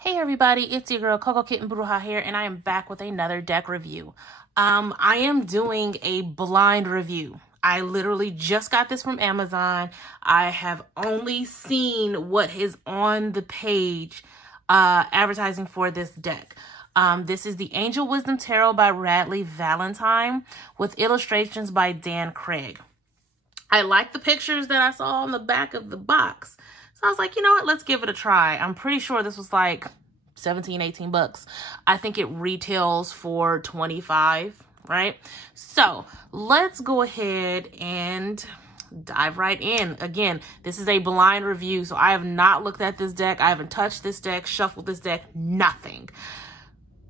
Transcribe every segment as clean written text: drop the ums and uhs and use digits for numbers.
Hey everybody, it's your girl Coco Kitten Bruja here, and I am back with another deck review. I am doing a blind review. I literally just got this from Amazon. I have only seen what is on the page advertising for this deck. This is the Angel Wisdom Tarot by Radleigh Valentine with illustrations by Dan Craig. I like the pictures that I saw on the back of the box. So I was like, you know what, let's give it a try. I'm pretty sure this was like 17, 18 bucks. I think it retails for 25, right? So let's go ahead and dive right in. Again, this is a blind review, so I have not looked at this deck. I haven't touched this deck, shuffled this deck, nothing.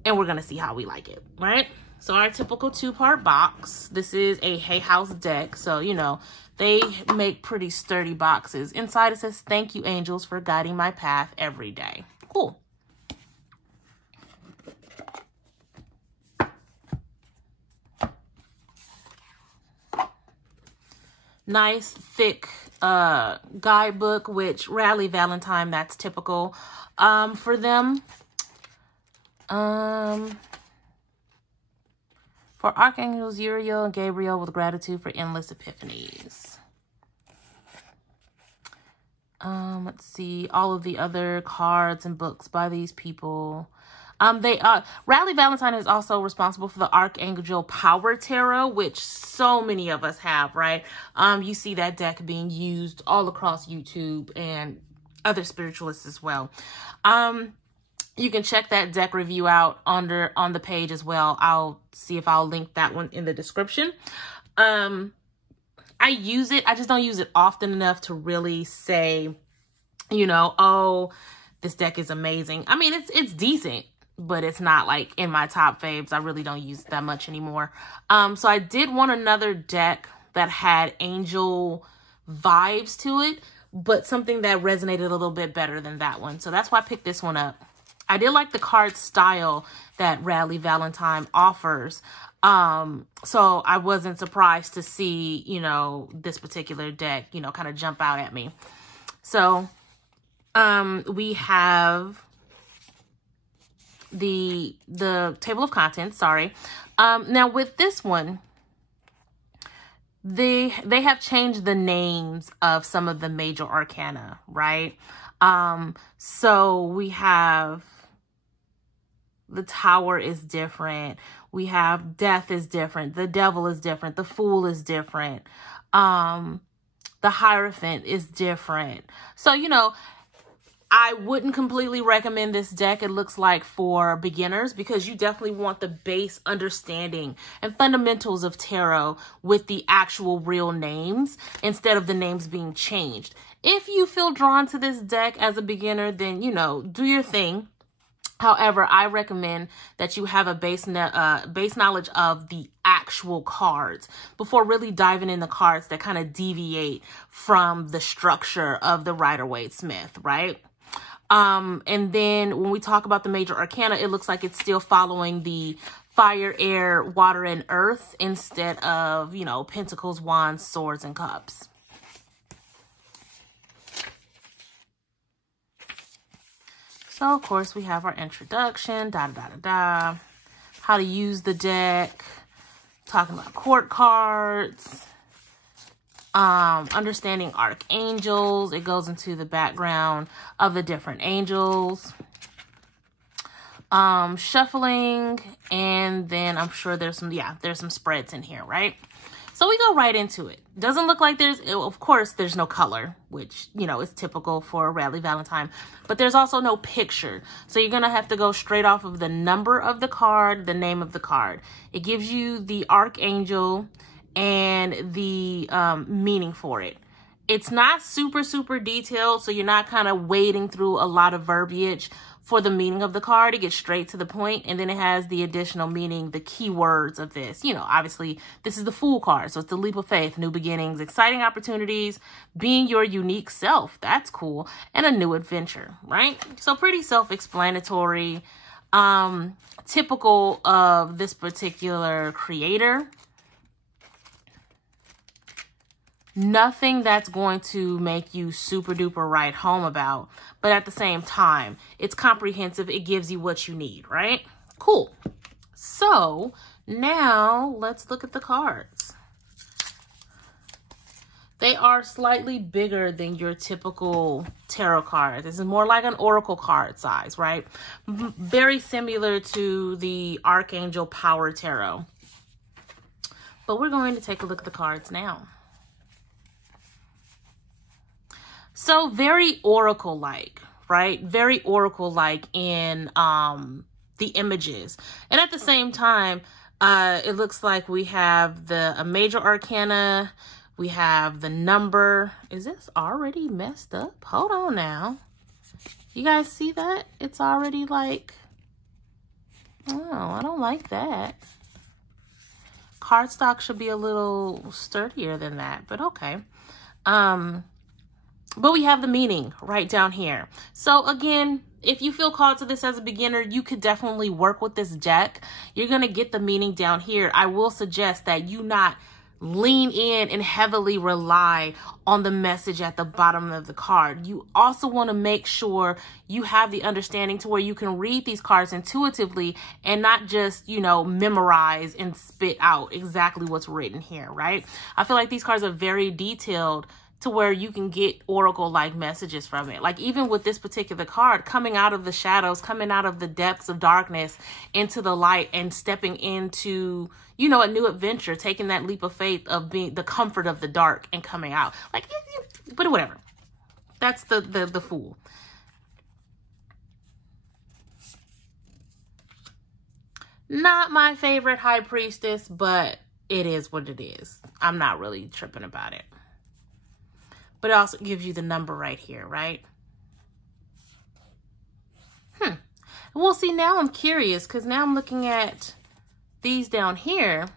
And we're gonna see how we like it, right? So our typical two-part box. This is a Hay House deck, so you know, they make pretty sturdy boxes. Inside it says, "Thank you, angels, for guiding my path every day." Cool. Nice, thick guidebook, which Radleigh Valentine, that's typical for them. For Archangels Uriel and Gabriel, with gratitude for endless epiphanies. Let's see all of the other cards and books by these people. Radleigh Valentine is also responsible for the Archangel Power Tarot, which so many of us have, right? You see that deck being used all across YouTube and other spiritualists as well. You can check that deck review out on the page as well. I'll see if I'll link that one in the description. I use it. I just don't use it often enough to really say, you know, oh, this deck is amazing. I mean, it's decent, but it's not like in my top faves. I really don't use it that much anymore. So I did want another deck that had angel vibes to it, but something that resonated a little bit better than that one. So that's why I picked this one up. I did like the card style that Radleigh Valentine offers. So I wasn't surprised to see, you know, this particular deck, you know, kind of jump out at me. So, we have the table of contents, sorry. Now with this one, they have changed the names of some of the major arcana, right? So we have the Tower is different. We have Death is different. The Devil is different. The Fool is different. The Hierophant is different. So, you know, I wouldn't completely recommend this deck, it looks like, for beginners, because you definitely want the base understanding and fundamentals of tarot with the actual real names instead of the names being changed. If you feel drawn to this deck as a beginner, then, you know, do your thing. However, I recommend that you have a base knowledge of the actual cards before really diving in the cards that kind of deviate from the structure of the Rider-Waite-Smith, right? And then when we talk about the major arcana, it looks like it's still following the fire, air, water, and earth instead of, you know, pentacles, wands, swords, and cups. So, of course, we have our introduction, how to use the deck, talking about court cards, understanding archangels. It goes into the background of the different angels, shuffling, and then I'm sure there's some spreads in here, right? So we go right into it. Doesn't look like of course, there's no color, which, you know, is typical for Radleigh Valentine, but there's also no picture. So you're going to have to go straight off of the number of the card, the name of the card. It gives you the archangel and the meaning for it. It's not super, super detailed, so you're not kind of wading through a lot of verbiage for the meaning of the card. It gets straight to the point, and then it has the additional meaning, the key words of this. You know, obviously, this is the Fool card, so it's the leap of faith, new beginnings, exciting opportunities, being your unique self. That's cool. And a new adventure, right? So pretty self-explanatory, typical of this particular creator. Nothing that's going to make you super duper write home about, but at the same time, it's comprehensive. It gives you what you need, right? Cool. So now let's look at the cards. They are slightly bigger than your typical tarot card. This is more like an oracle card size, right? Very similar to the Archangel Power Tarot. But we're going to take a look at the cards now. So very oracle-like, right? Very oracle-like in the images. And at the same time, it looks like we have a major arcana. We have the number. Is this already messed up? Hold on now. You guys see that? It's already like, oh, I don't like that. Cardstock should be a little sturdier than that, but okay. But we have the meaning right down here. So again, if you feel called to this as a beginner, you could definitely work with this deck. You're going to get the meaning down here. I will suggest that you not lean in and heavily rely on the message at the bottom of the card. You also want to make sure you have the understanding to where you can read these cards intuitively and not just, you know, memorize and spit out exactly what's written here, right? I feel like these cards are very detailed to where you can get oracle-like messages from it. Like even with this particular card, coming out of the shadows, coming out of the depths of darkness into the light and stepping into, you know, a new adventure, taking that leap of faith of being the comfort of the dark and coming out. Like, but whatever. That's the Fool. Not my favorite High Priestess, but it is what it is. I'm not really tripping about it. But it also gives you the number right here, right? Well, see, now I'm curious because now I'm looking at these down here.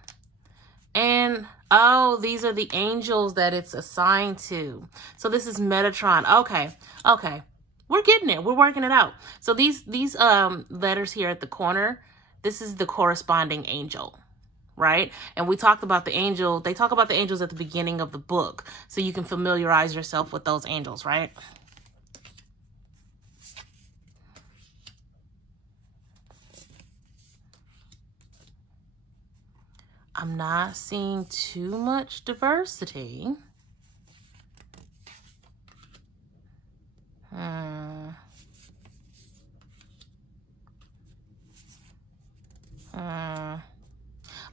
And, oh, these are the angels that it's assigned to. So this is Metatron. Okay, okay. We're getting it. We're working it out. So these letters here at the corner, this is the corresponding angel. Right? And we talked about the angel. They talk about the angels at the beginning of the book. So you can familiarize yourself with those angels, right? I'm not seeing too much diversity.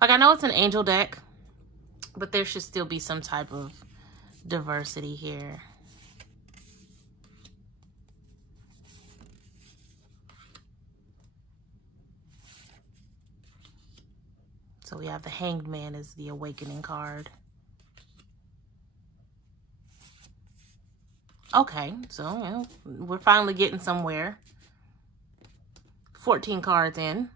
Like, I know it's an angel deck, but there should still be some type of diversity here. So we have the Hanged Man as the awakening card. Okay, so you know, we're finally getting somewhere. 14 cards in.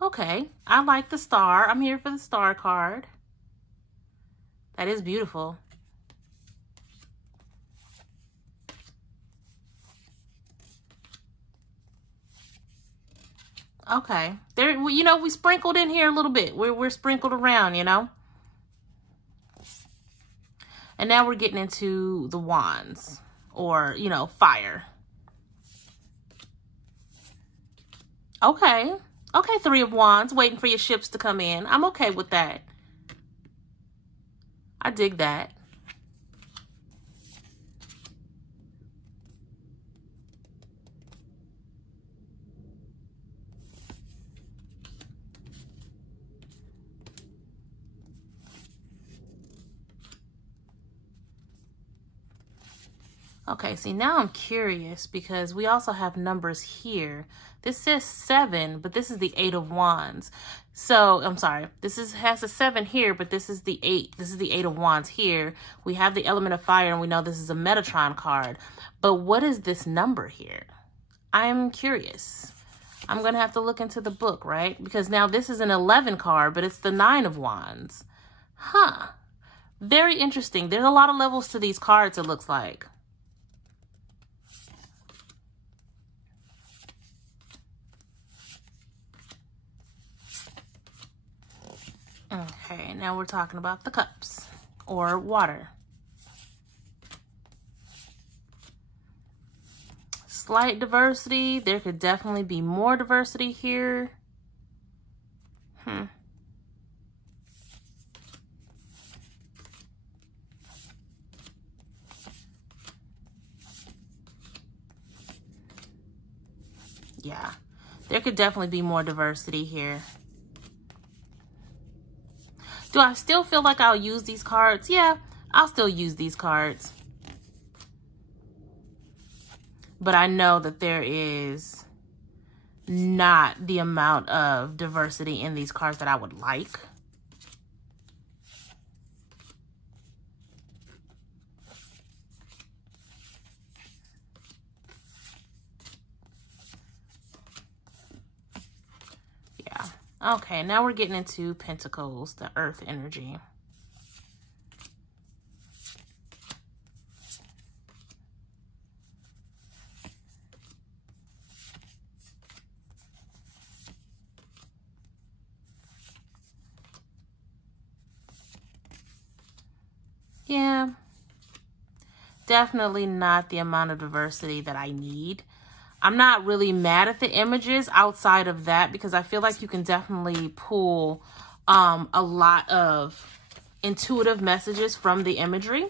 Okay, I like the star. I'm here for the star card. That is beautiful. Okay, there. You know, we sprinkled in here a little bit. We're sprinkled around, you know. And now we're getting into the wands, or you know, fire. Okay. Okay, Three of Wands, waiting for your ships to come in. I'm okay with that. I dig that. Okay, see, now I'm curious because we also have numbers here. This says 7, but this is the 8 of Wands. So, I'm sorry. This has a 7 here, but this is the 8. This is the 8 of Wands here. We have the element of fire, and we know this is a Metatron card. But what is this number here? I'm curious. I'm going to have to look into the book, right? Because now this is an 11 card, but it's the 9 of Wands. Huh. Very interesting. There's a lot of levels to these cards, it looks like. Okay, now we're talking about the cups or water. Slight diversity. There could definitely be more diversity here. Yeah, there could definitely be more diversity here. Do I still feel like I'll use these cards? Yeah, I'll still use these cards. But I know that there is not the amount of diversity in these cards that I would like. Yeah. Okay, now we're getting into Pentacles, the Earth energy. Yeah, definitely not the amount of diversity that I need. I'm not really mad at the images outside of that because I feel like you can definitely pull a lot of intuitive messages from the imagery,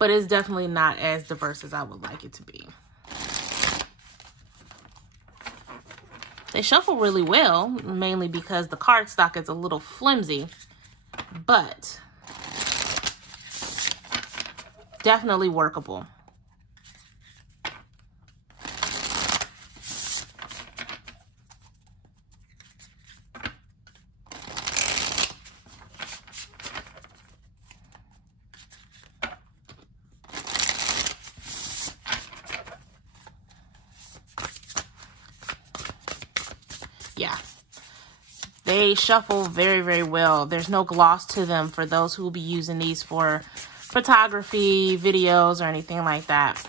but it's definitely not as diverse as I would like it to be. They shuffle really well, mainly because the cardstock is a little flimsy, but definitely workable. Yeah, they shuffle very, very well. There's no gloss to them for those who will be using these for photography, videos, or anything like that.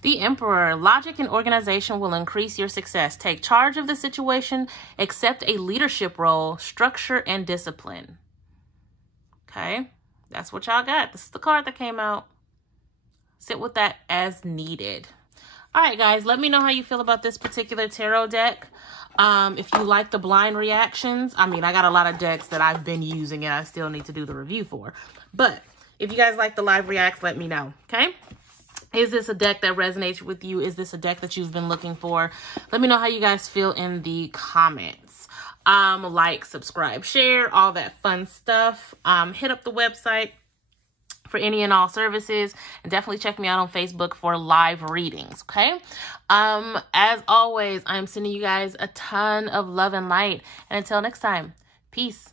The Emperor, logic and organization will increase your success. Take charge of the situation, accept a leadership role, structure, and discipline. Okay, that's what y'all got. This is the card that came out. Sit with that as needed. All right, guys, let me know how you feel about this particular tarot deck. If you like the blind reactions, I mean, I got a lot of decks that I've been using and I still need to do the review for. But if you guys like the live reacts, let me know, okay? Is this a deck that resonates with you? Is this a deck that you've been looking for? Let me know how you guys feel in the comments. Like, subscribe, share, all that fun stuff. Hit up the website for any and all services, and definitely check me out on Facebook for live readings, okay? As always, I'm sending you guys a ton of love and light, and until next time, peace.